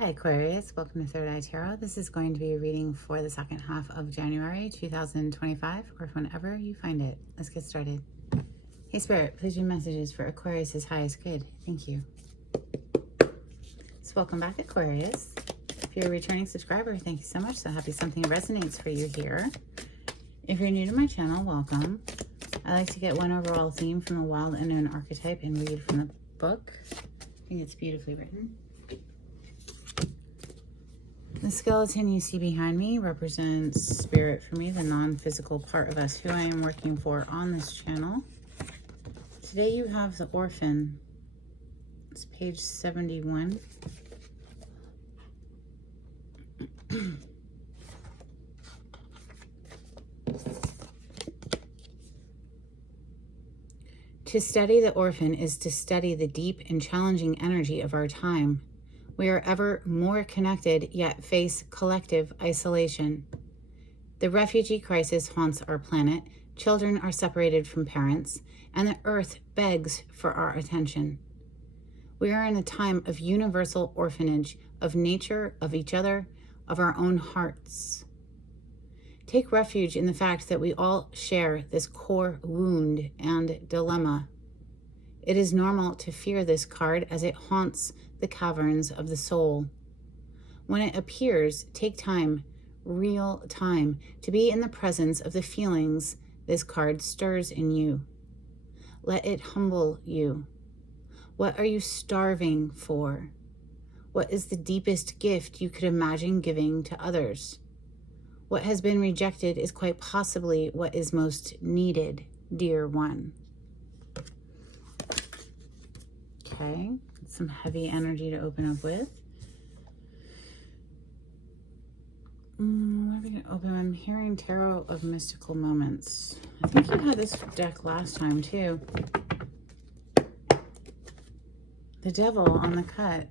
Hi Aquarius, welcome to Third Eye Tarot. This is going to be a reading for the second half of January 2025, or whenever you find it. Let's get started. Hey Spirit, please read messages for Aquarius's highest good. Thank you. So welcome back Aquarius. If you're a returning subscriber, thank you so much. So happy something resonates for you here. If you're new to my channel, welcome. I like to get one overall theme from the wild unknown archetype and read from the book. I think it's beautifully written. The skeleton you see behind me represents spirit for me, the non-physical part of us, who I am working for on this channel. Today you have the orphan. It's page 71. To study the orphan is to study the deep and challenging energy of our time. We are ever more connected, yet face collective isolation. The refugee crisis haunts our planet. Children are separated from parents, and the earth begs for our attention. We are in a time of universal orphanage, of nature, of each other, of our own hearts. Take refuge in the fact that we all share this core wound and dilemma. It is normal to fear this card as it haunts the caverns of the soul. When it appears, take time, real time, to be in the presence of the feelings this card stirs in you. Let it humble you. What are you starving for? What is the deepest gift you could imagine giving to others? What has been rejected is quite possibly what is most needed, dear one. Okay, some heavy energy to open up with. What are we going to open? I'm hearing Tarot of Mystical Moments. I think you had this deck last time too. The Devil on the cut.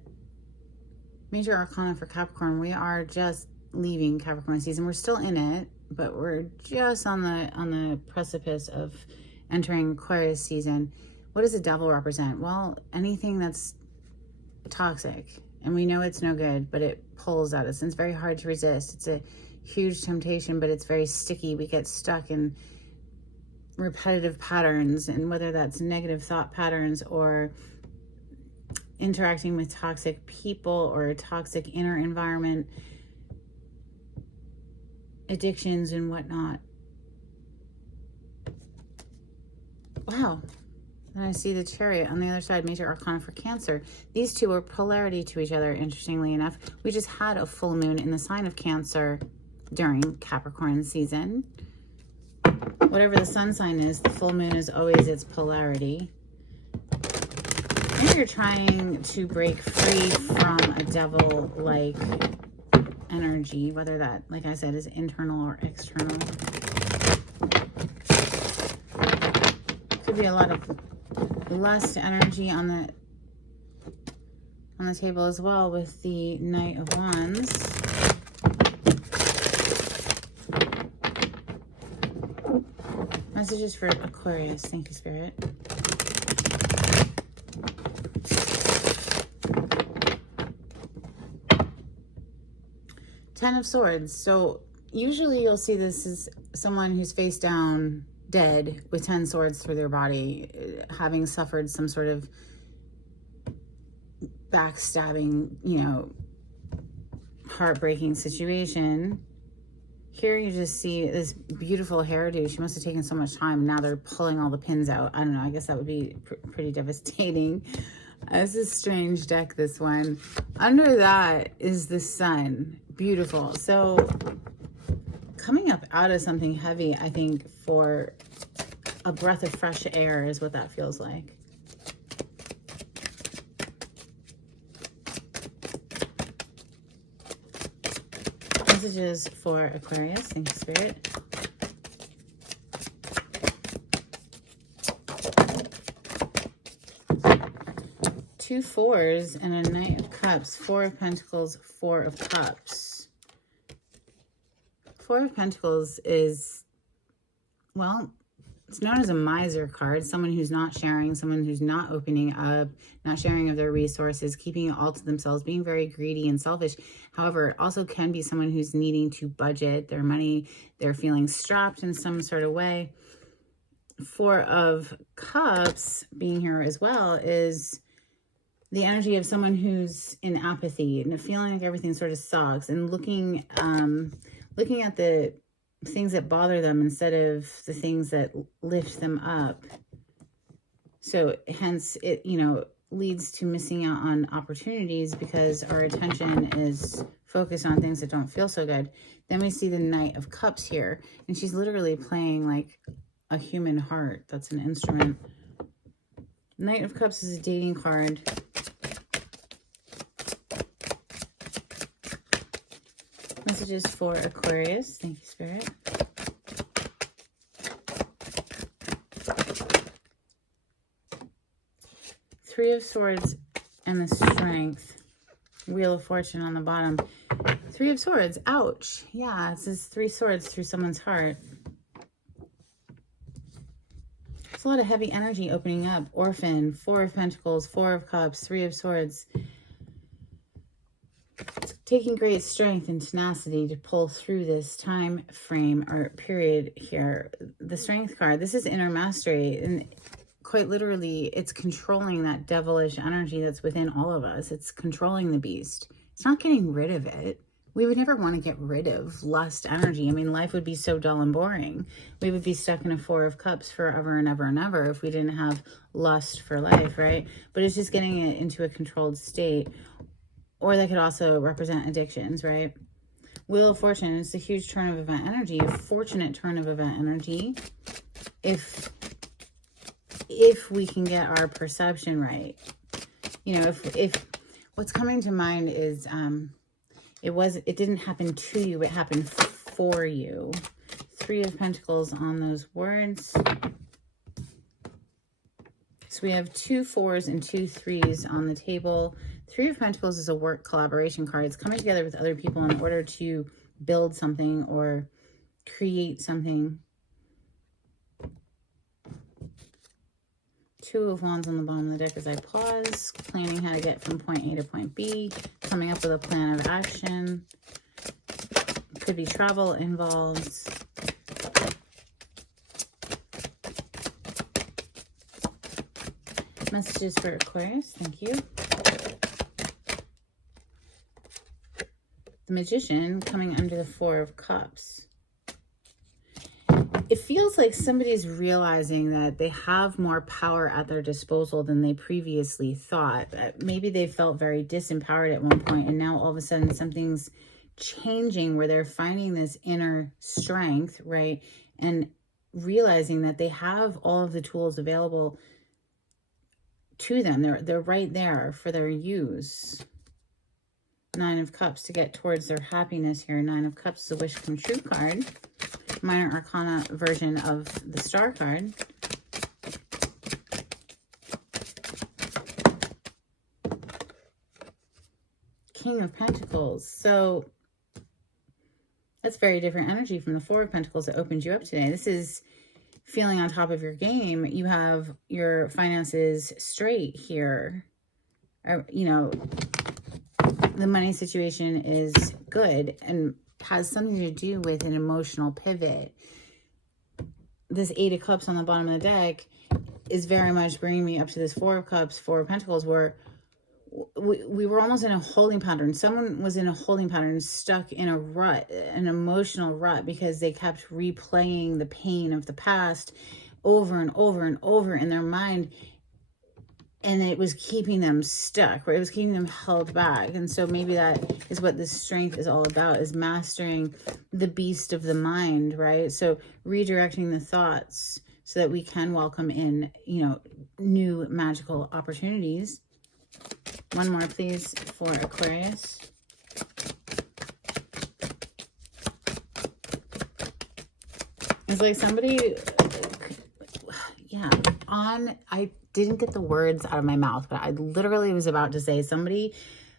Major Arcana for Capricorn. We are just leaving Capricorn season. We're still in it, but we're just on the precipice of entering Aquarius season. What does the devil represent? Well, anything that's toxic, and we know it's no good, but it pulls at us and it's very hard to resist. It's a huge temptation, but it's very sticky. We get stuck in repetitive patterns, and whether that's negative thought patterns or interacting with toxic people or a toxic inner environment, addictions and whatnot. Wow. And I see the Chariot on the other side, Major Arcana for Cancer. These two are polarity to each other, interestingly enough. We just had a full moon in the sign of Cancer during Capricorn season. Whatever the sun sign is, the full moon is always its polarity. Maybe you're trying to break free from a devil-like energy, whether that, like I said, is internal or external. Could be a lot of lust energy on the table as well with the Knight of Wands. Messages for Aquarius. Thank you, Spirit. Ten of Swords. So usually you'll see this as someone who's face down, dead, with 10 swords through their body, having suffered some sort of backstabbing, heartbreaking situation. Here you just see this beautiful hairdo. She must have taken so much time. Now they're pulling all the pins out. I don't know. I guess that would be pretty devastating. This is a strange deck, this one. Under that is the sun. Beautiful. So coming up out of something heavy, I think, for a breath of fresh air is what that feels like. Messages for Aquarius. Thank you, Spirit. Two fours and a Knight of Cups. Four of Pentacles, Four of Cups. Four of Pentacles is, well, It's known as a miser card, someone who's not sharing, someone who's not opening up, not sharing of their resources, keeping it all to themselves, being very greedy and selfish. However, it also can be someone who's needing to budget their money. They're feeling strapped in some sort of way. Four of Cups being here as well is the energy of someone who's in apathy and feeling like everything sort of sucks, and looking at the things that bother them instead of the things that lift them up. So hence it, leads to missing out on opportunities because our attention is focused on things that don't feel so good. Then we see the Knight of Cups here, and she's literally playing like a human heart. That's an instrument. Knight of Cups is a dating card. Messages for Aquarius. Thank you, Spirit. Three of Swords and the Strength. Wheel of Fortune on the bottom. Three of Swords. Ouch. Yeah, it says 3 swords through someone's heart. It's a lot of heavy energy opening up. Orphan, 4 of Pentacles, 4 of Cups, 3 of Swords. It's taking great strength and tenacity to pull through this time frame or period here. The Strength card, this is inner mastery, and quite literally it's controlling that devilish energy that's within all of us. It's controlling the beast. It's not getting rid of it. We would never want to get rid of lust energy. I mean, life would be so dull and boring. We would be stuck in a 4 of Cups forever and ever and ever if we didn't have lust for life, right? But it's just getting it into a controlled state. Or that could also represent addictions, right? Wheel of Fortune is a huge turn of event energy, a fortunate turn of event energy. If we can get our perception right. If what's coming to mind is it didn't happen to you, it happened for you. 3 of Pentacles on those words. So we have 2 4s and 2 3s on the table. 3 of Pentacles is a work collaboration card. It's coming together with other people in order to build something or create something. 2 of Wands on the bottom of the deck as I pause, planning how to get from point A to point B, coming up with a plan of action. Could be travel involved. Messages for Aquarius. Thank you. The Magician coming under the 4 of Cups. It feels like somebody's realizing that they have more power at their disposal than they previously thought. Maybe they felt very disempowered at one point, and now all of a sudden something's changing where they're finding this inner strength, right? And realizing that they have all of the tools available to them. They're right there for their use. 9 of Cups to get towards their happiness here. 9 of Cups is a wish come true card. Minor Arcana version of the Star card. King of Pentacles. So that's very different energy from the 4 of Pentacles that opened you up today. This is feeling on top of your game. You have your finances straight here. The money situation is good and has something to do with an emotional pivot. This 8 of Cups on the bottom of the deck is very much bringing me up to this 4 of Cups, 4 of Pentacles, where we were almost in a holding pattern. Someone was in a holding pattern, stuck in a rut, an emotional rut, because they kept replaying the pain of the past over and over and over in their mind. And it was keeping them stuck, right? It was keeping them held back. And so maybe that is what this strength is all about, is mastering the beast of the mind, right? So redirecting the thoughts so that we can welcome in, new magical opportunities. One more, please, for Aquarius. It's like somebody, I didn't get the words out of my mouth, but I literally was about to say somebody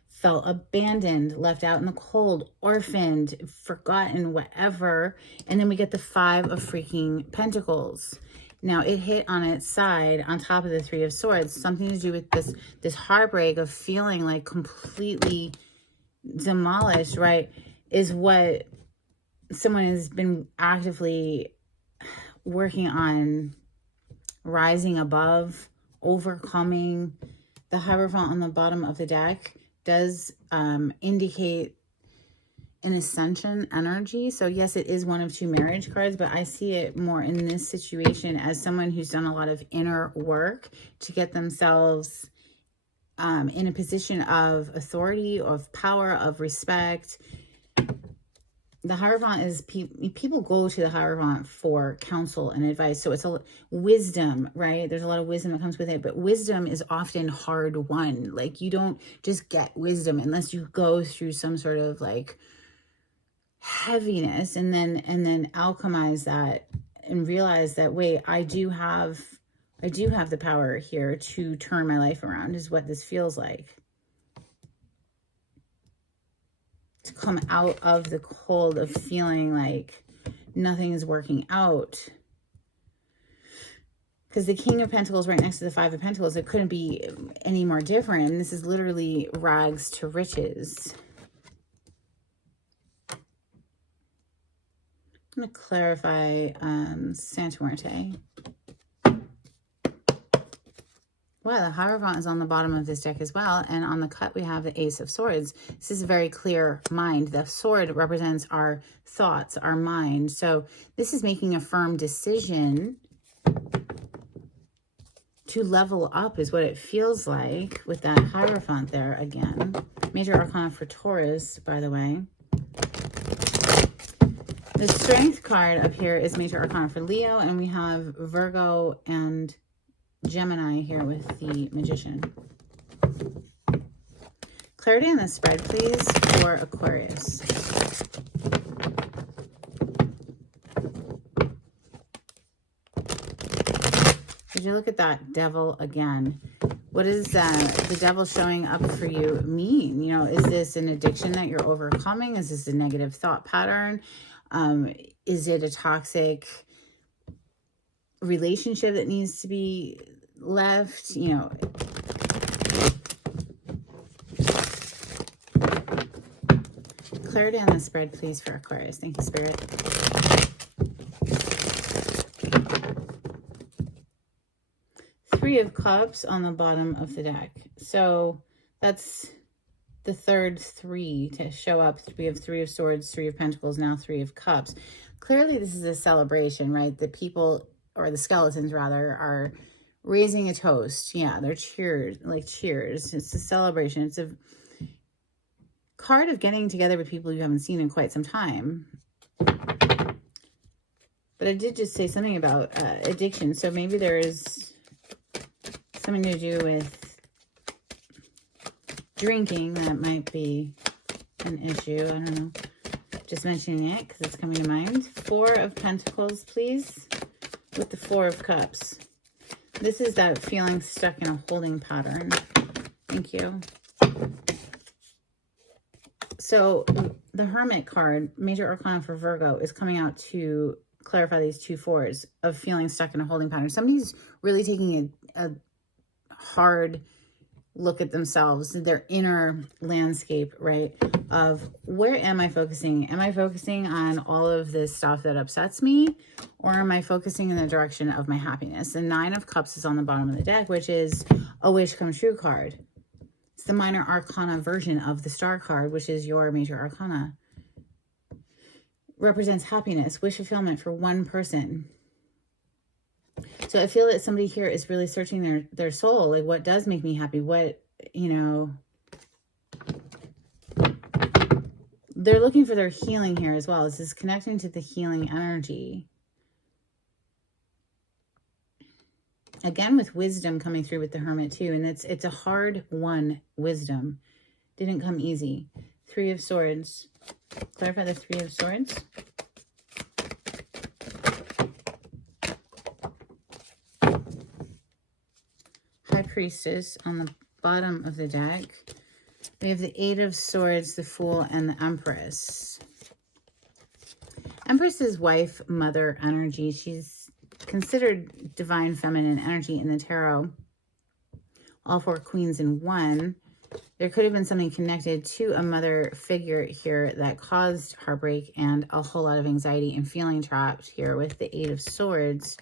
felt abandoned, left out in the cold, orphaned, forgotten, whatever. And then we get the 5 of freaking Pentacles. Now it hit on its side on top of the Three of Swords, something to do with this heartbreak of feeling like completely demolished, right? Is what someone has been actively working on, rising above, overcoming. The Hierophant on the bottom of the deck does indicate an ascension energy. So yes, it is one of two marriage cards, but I see it more in this situation as someone who's done a lot of inner work to get themselves in a position of authority, of power, of respect. The Hierophant is, people go to the Hierophant for counsel and advice. So it's a wisdom, right? There's a lot of wisdom that comes with it, but wisdom is often hard won. Like you don't just get wisdom unless you go through some sort of like heaviness and then alchemize that and realize that, wait, I do have the power here to turn my life around, is what this feels like. To come out of the cold of feeling like nothing is working out. Because the King of Pentacles right next to the Five of Pentacles, it couldn't be any more different. This is literally rags to riches. I'm going to clarify Santa Muerte. Wow, the Hierophant is on the bottom of this deck as well. And on the cut, we have the Ace of Swords. This is a very clear mind. The sword represents our thoughts, our mind. So this is making a firm decision to level up is what it feels like with that Hierophant there again. Major Arcana for Taurus, by the way. The Strength card up here is Major Arcana for Leo, and we have Virgo and Gemini here with the Magician. Clarity on the spread, please, for Aquarius. Did you look at that Devil again? What does the Devil showing up for you mean? You know, is this an addiction that you're overcoming? Is this a negative thought pattern? Is it a toxic relationship that needs to be left? You know, clarity on the spread, please, for Aquarius. Thank you, Spirit. Three of Cups on the bottom of the deck. So that's the third three to show up. We have Three of Swords, Three of Pentacles, now Three of Cups. Clearly this is a celebration, right? The people, or the skeletons rather, are raising a toast. Yeah, they're cheers, like cheers. It's a celebration. It's a card of getting together with people you haven't seen in quite some time. But I did just say something about addiction. So maybe there is something to do with drinking that might be an issue. I don't know. Just mentioning it because it's coming to mind. Four of Pentacles, please, with the Four of Cups. This is that feeling stuck in a holding pattern. Thank you. So the Hermit card, Major Arcana for Virgo, is coming out to clarify these two fours of feeling stuck in a holding pattern. Somebody's really taking a hard look at themselves, their inner landscape, right? Of where am I focusing? Am I focusing on all of this stuff that upsets me? Or am I focusing in the direction of my happiness? The Nine of Cups is on the bottom of the deck, which is a wish come true card. It's the minor arcana version of the Star card, which is your major arcana. Represents happiness, wish fulfillment for one person. So I feel that somebody here is really searching their soul. Like, what does make me happy? What, you know, they're looking for their healing here as well. This is connecting to the healing energy. Again, with wisdom coming through with the Hermit too. And it's a hard one, wisdom. Didn't come easy. Three of Swords. Clarify the Three of Swords. High Priestess on the bottom of the deck. We have the Eight of Swords, the Fool, and the Empress. Empress is wife, mother energy. She's considered divine feminine energy in the tarot. All 4 queens in one. There could have been something connected to a mother figure here that caused heartbreak and a whole lot of anxiety and feeling trapped here with the 8 of Swords.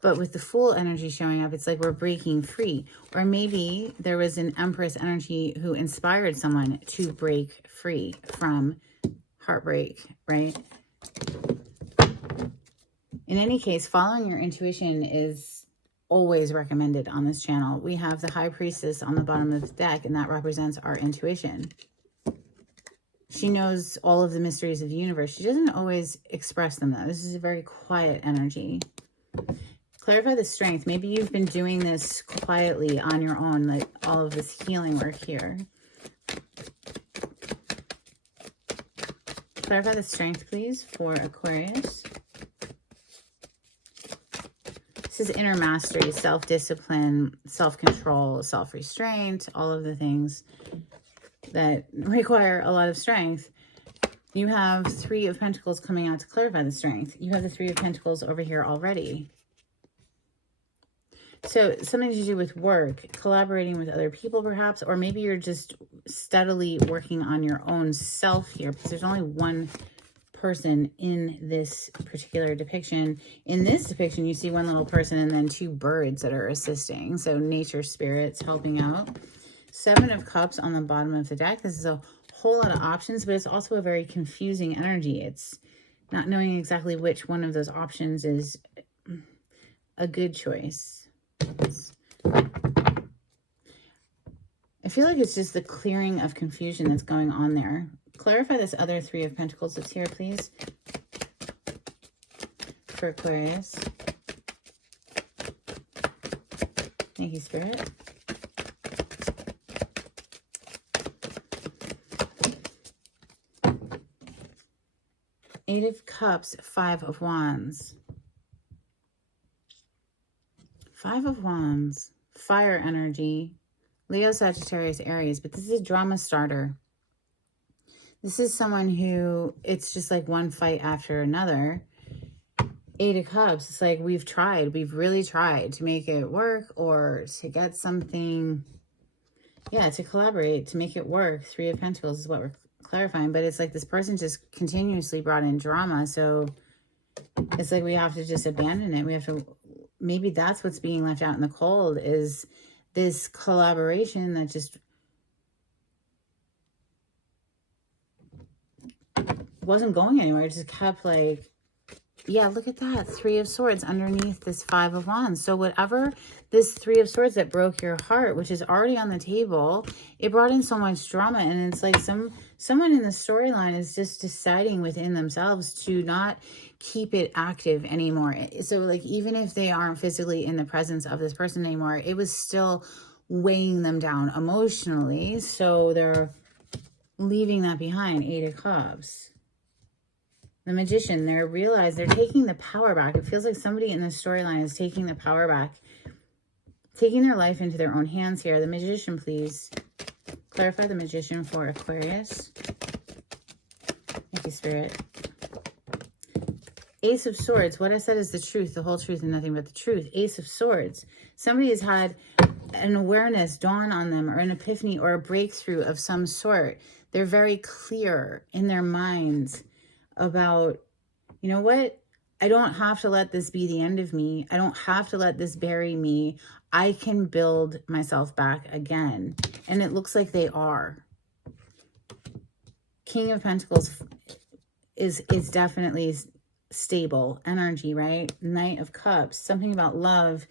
But with the Fool energy showing up, it's like we're breaking free. Or maybe there was an Empress energy who inspired someone to break free from heartbreak, right? In any case, following your intuition is always recommended on this channel. We have the High Priestess on the bottom of the deck, and that represents our intuition. She knows all of the mysteries of the universe. She doesn't always express them, though. This is a very quiet energy. Clarify the strength. Maybe you've been doing this quietly on your own, like all of this healing work here. Clarify the strength, please, for Aquarius. This is inner mastery, self-discipline, self-control, self-restraint, all of the things that require a lot of strength. You have 3 of Pentacles coming out to clarify the strength. You have the 3 of Pentacles over here already. So something to do with work, collaborating with other people perhaps, or maybe you're just steadily working on your own self here, because there's only one person in this particular depiction. In this depiction, you see 1 little person and then 2 birds that are assisting. So nature spirits helping out. 7 of Cups on the bottom of the deck. This is a whole lot of options, but it's also a very confusing energy. It's not knowing exactly which one of those options is a good choice. I feel like it's just the clearing of confusion that's going on there. Clarify this other 3 of Pentacles that's here, please, for Aquarius. Thank you, Spirit. Eight of Cups, 5 of Wands. 5 of Wands, fire energy, Leo, Sagittarius, Aries, but this is a drama starter. This is someone who, it's just like one fight after another. 8 of Cups, it's like we've really tried to make it work or to get something, yeah, to collaborate, to make it work. 3 of Pentacles is what we're clarifying, but it's like this person just continuously brought in drama, so it's like we have to just abandon it. We have to, maybe that's what's being left out in the cold, is this collaboration that just wasn't going anywhere. It just kept like, yeah, look at that. 3 of Swords underneath this 5 of Wands. So whatever this 3 of Swords that broke your heart, which is already on the table, it brought in so much drama. And it's like someone in the storyline is just deciding within themselves to not keep it active anymore. So like, even if they aren't physically in the presence of this person anymore, it was still weighing them down emotionally. So they're leaving that behind. 8 of Cups. The Magician, they're taking the power back. It feels like somebody in the storyline is taking the power back, taking their life into their own hands here. The Magician, please. Clarify the Magician for Aquarius. Thank you, Spirit. Ace of Swords. What I said is the truth, the whole truth, and nothing but the truth. Ace of Swords. Somebody has had an awareness dawn on them, or an epiphany, or a breakthrough of some sort. They're very clear in their minds about, you know what? I don't have to let this be the end of me. I don't have to let this bury me. I can build myself back again. And it looks like they are. King of Pentacles is definitely stable energy, right? Knight of Cups, something about love.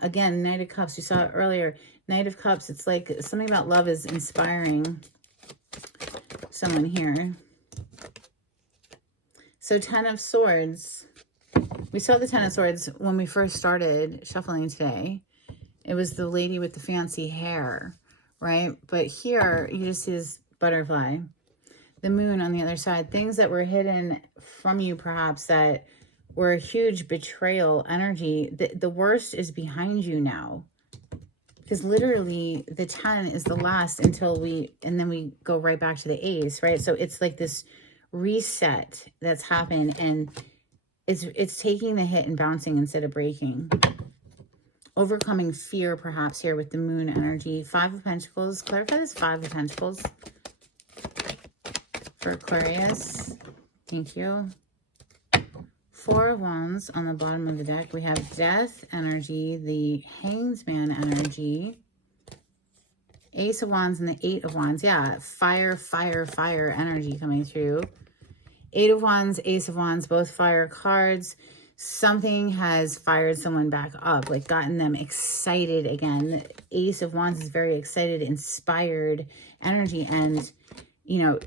Again, Knight of Cups, you saw it earlier. Knight of Cups, it's like something about love is inspiring someone here. So 10 of Swords. We saw the 10 of Swords when we first started shuffling today. It was the lady with the fancy hair, right? But here, you just see this butterfly. The Moon on the other side. Things that were hidden from you, perhaps, that were a huge betrayal energy. The worst is behind you now. Because literally, the 10 is the last until and then we go right back to the Ace, right? So it's like this reset that's happened, and It's taking the hit and bouncing instead of breaking. Overcoming fear, perhaps, here with the moon energy. 5 of Pentacles. Clarify this 5 of Pentacles for Aquarius. Thank you. 4 of Wands on the bottom of the deck. We have Death energy, the Hanged Man energy, Ace of Wands, and the 8 of Wands. Yeah, fire, fire, fire energy coming through. 8 of Wands, Ace of Wands, both fire cards. Something has fired someone back up, like gotten them excited again. The Ace of Wands is very excited, inspired energy. And, you know,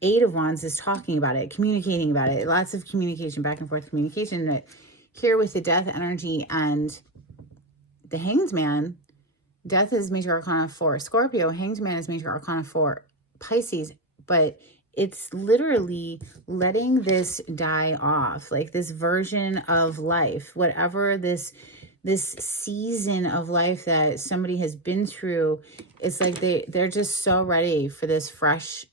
8 of Wands is talking about it, communicating about it. Lots of communication, back and forth communication. But here with the Death energy and the Hanged Man, Death is Major Arcana 4 Scorpio. Hanged Man is Major Arcana 4 Pisces. But it's literally letting this die off, like this version of life, whatever this season of life that somebody has been through. It's like they're just so ready for this fresh,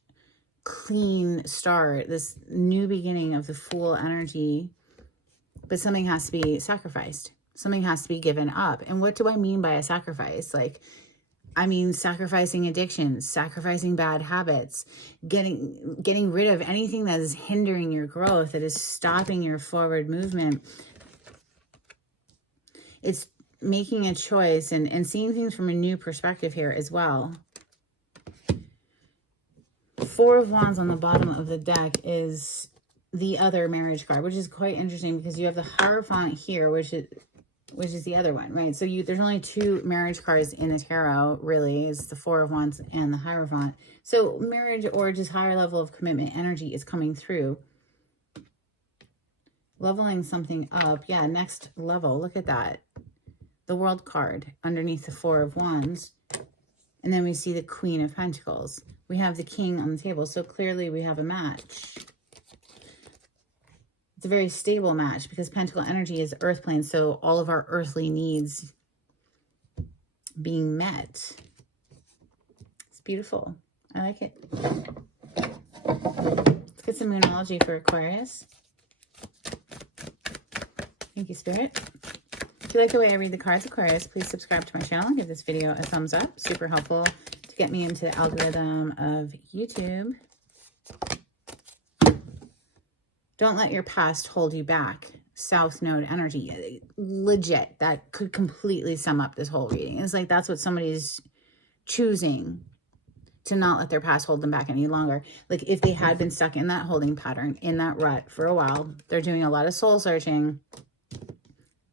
clean start, this new beginning of the Fool energy. But something has to be sacrificed. Something has to be given up. And what do I mean by a sacrifice? Like, I mean, sacrificing addictions, sacrificing bad habits, getting rid of anything that is hindering your growth, that is stopping your forward movement. It's making a choice and seeing things from a new perspective here as well. 4 of Wands on the bottom of the deck is the other marriage card, which is quite interesting because you have the Hierophant here, which is the other one, right? So there's only 2 marriage cards in the tarot, really. It's the 4 of Wands and the Hierophant. So marriage or just higher level of commitment energy is coming through. Leveling something up. Yeah, next level. Look at that. The World card underneath the 4 of Wands. And then we see the Queen of Pentacles. We have the King on the table. So clearly we have a match. It's a very stable match because Pentacle energy is earth plane. So all of our earthly needs being met. It's beautiful. I like it. Let's get some Moonology for Aquarius. Thank you, Spirit. If you like the way I read the cards, Aquarius, please subscribe to my channel and give this video a thumbs up. Super helpful to get me into the algorithm of YouTube. Don't let your past hold you back. South Node energy. Legit. That could completely sum up this whole reading. It's like that's what somebody's choosing, to not let their past hold them back any longer. Like if they had been stuck in that holding pattern, in that rut for a while, they're doing a lot of soul searching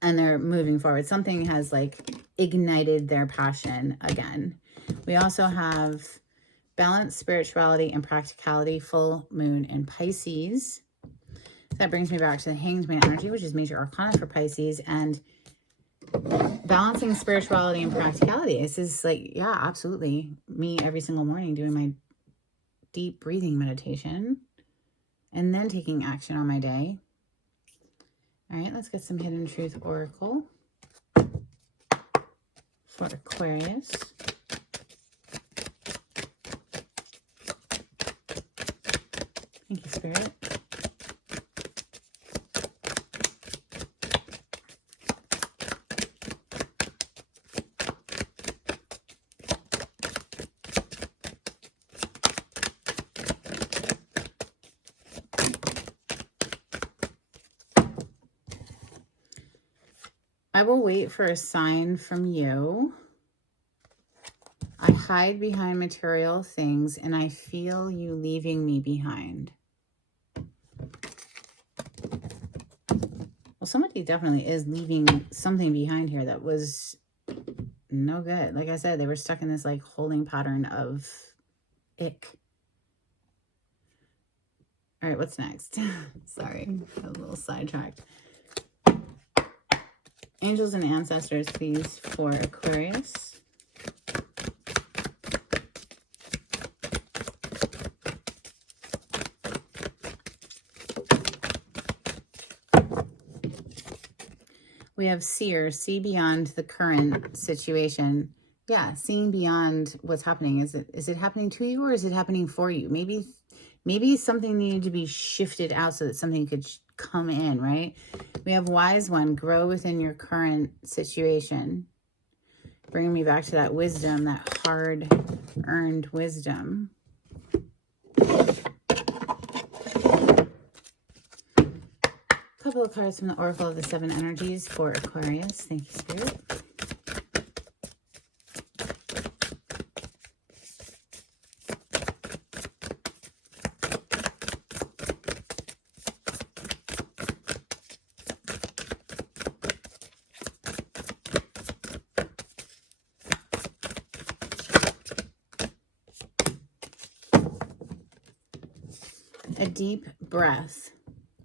and they're moving forward. Something has like ignited their passion again. We also have balance, spirituality, and practicality, full moon in Pisces. That brings me back to the Hanged Man energy, which is Major Arcana for Pisces, and balancing spirituality and practicality. This is like, yeah, absolutely. Me every single morning doing my deep breathing meditation and then taking action on my day. All right, let's get some Hidden Truth Oracle for Aquarius. Thank you, Spirit. I will wait for a sign from you. I hide behind material things and I feel you leaving me behind. Well, somebody definitely is leaving something behind here that was no good. Like I said, they were stuck in this like holding pattern of ick. All right, what's next? Sorry, a little sidetracked. Angels and ancestors, please, for Aquarius. We have seer, see beyond the current situation. Yeah, seeing beyond what's happening. Is it happening to you or is it happening for you? Maybe something needed to be shifted out so that something come in, right? We have wise one, grow within your current situation. Bringing me back to that wisdom, that hard-earned wisdom. Couple of cards from the Oracle of the Seven Energies for Aquarius. Thank you, Spirit. A deep breath.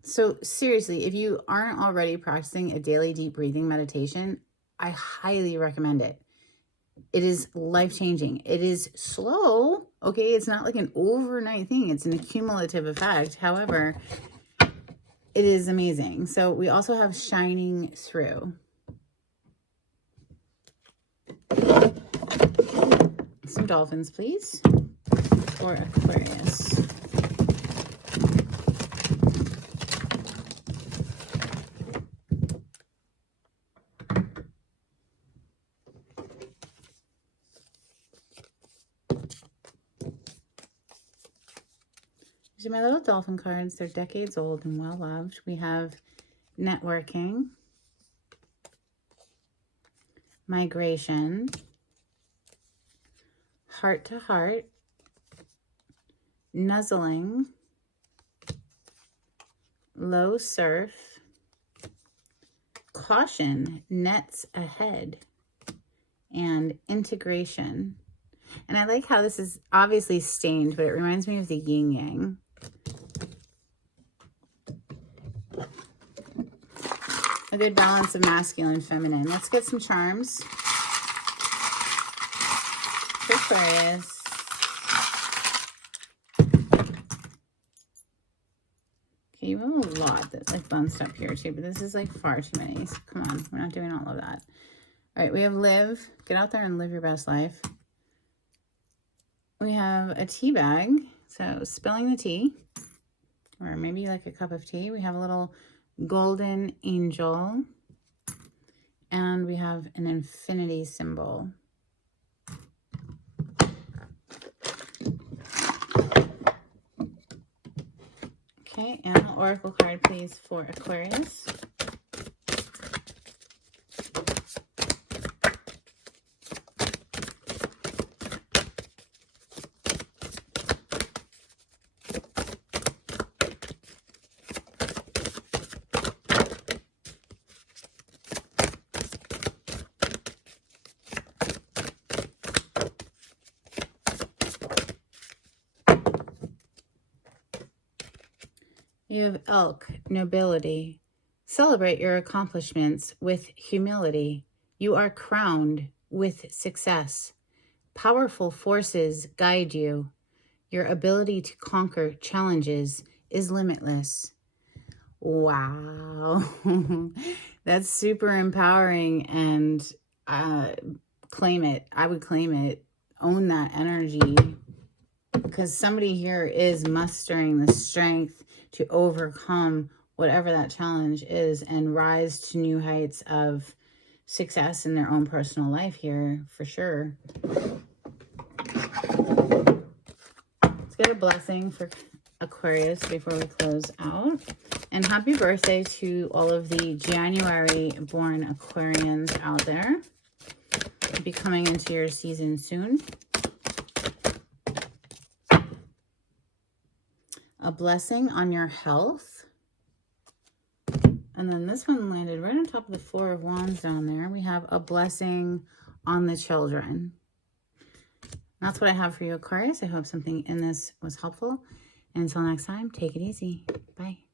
So seriously, if you aren't already practicing a daily deep breathing meditation, I highly recommend it. It is life-changing. It is slow, okay? It's not like an overnight thing. It's an accumulative effect. However, it is amazing. So we also have shining through. Some dolphins, please, for Aquarius. These are my little dolphin cards. They're decades old and well loved. We have networking, migration, heart to heart, nuzzling, low surf, caution, nets ahead, and integration. And I like how this is obviously stained, but it reminds me of the yin yang. A good balance of masculine and feminine. Let's get some charms for Aquarius. Okay, you have a lot that's like bounced up here too, but this is like far too many. So come on, we're not doing all of that. All right, we have live. Get out there and live your best life. We have a tea bag. So spilling the tea, or maybe like a cup of tea. We have a little golden angel, and we have an infinity symbol. Okay, and an oracle card, please, for Aquarius. You have elk, nobility. Celebrate your accomplishments with humility. You are crowned with success. Powerful forces guide you. Your ability to conquer challenges is limitless. Wow. That's super empowering, and claim it. I would claim it. Own that energy, because somebody here is mustering the strength to overcome whatever that challenge is and rise to new heights of success in their own personal life here, for sure. Let's get a blessing for Aquarius before we close out. And happy birthday to all of the January born Aquarians out there. You'll be coming into your season soon. A blessing on your health. And then this one landed right on top of the Four of Wands down there. We have a blessing on the children. That's what I have for you, Aquarius. I hope something in this was helpful. And until next time, take it easy. Bye.